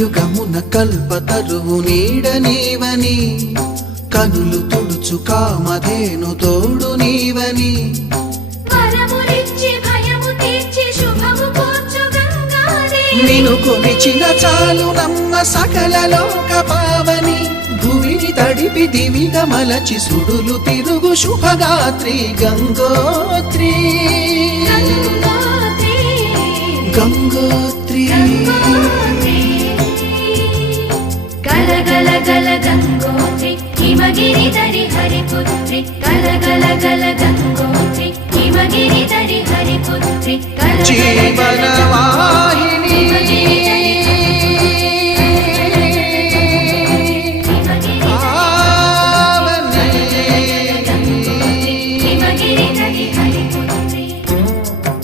యుగమున కల్పతరువు నీడ నీవని కనులు తుడుచు కామధేను తోడు నీవని నిను కొలిచిన చాలు నమ్మ సకల లోక పావని భువిని తడిపి దివిగా మలచి సుడులు తిరుగు శుభగాత్రి గంగోత్రి గంగోత్రి